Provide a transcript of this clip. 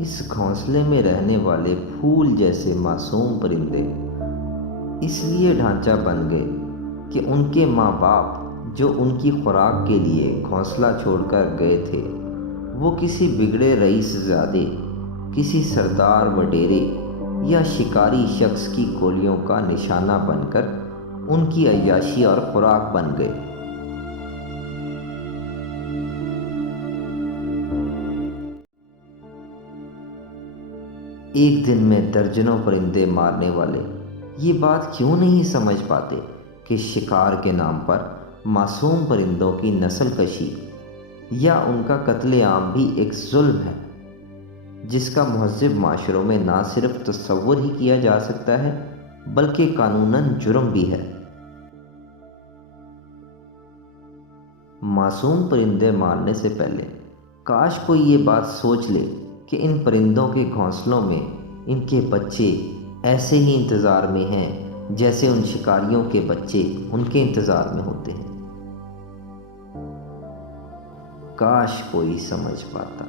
اس گھونسلے میں رہنے والے پھول جیسے معصوم پرندے اس لیے ڈھانچہ بن گئے کہ ان کے ماں باپ جو ان کی خوراک کے لیے گھونسلہ چھوڑ کر گئے تھے، وہ کسی بگڑے رئیس زادے، کسی سردار وڈیرے یا شکاری شخص کی گولیوں کا نشانہ بن کر ان کی عیاشی اور خوراک بن گئے۔ ایک دن میں درجنوں پرندے مارنے والے یہ بات کیوں نہیں سمجھ پاتے کہ شکار کے نام پر معصوم پرندوں کی نسل کشی یا ان کا قتل عام بھی ایک ظلم ہے، جس کا مہذب معاشروں میں نہ صرف تصور ہی کیا جا سکتا ہے بلکہ قانوناً جرم بھی ہے۔ معصوم پرندے مارنے سے پہلے کاش کوئی یہ بات سوچ لے کہ ان پرندوں کے گھونسلوں میں ان کے بچے ایسے ہی انتظار میں ہیں جیسے ان شکاریوں کے بچے ان کے انتظار میں ہوتے ہیں۔ کاش کوئی سمجھ پاتا۔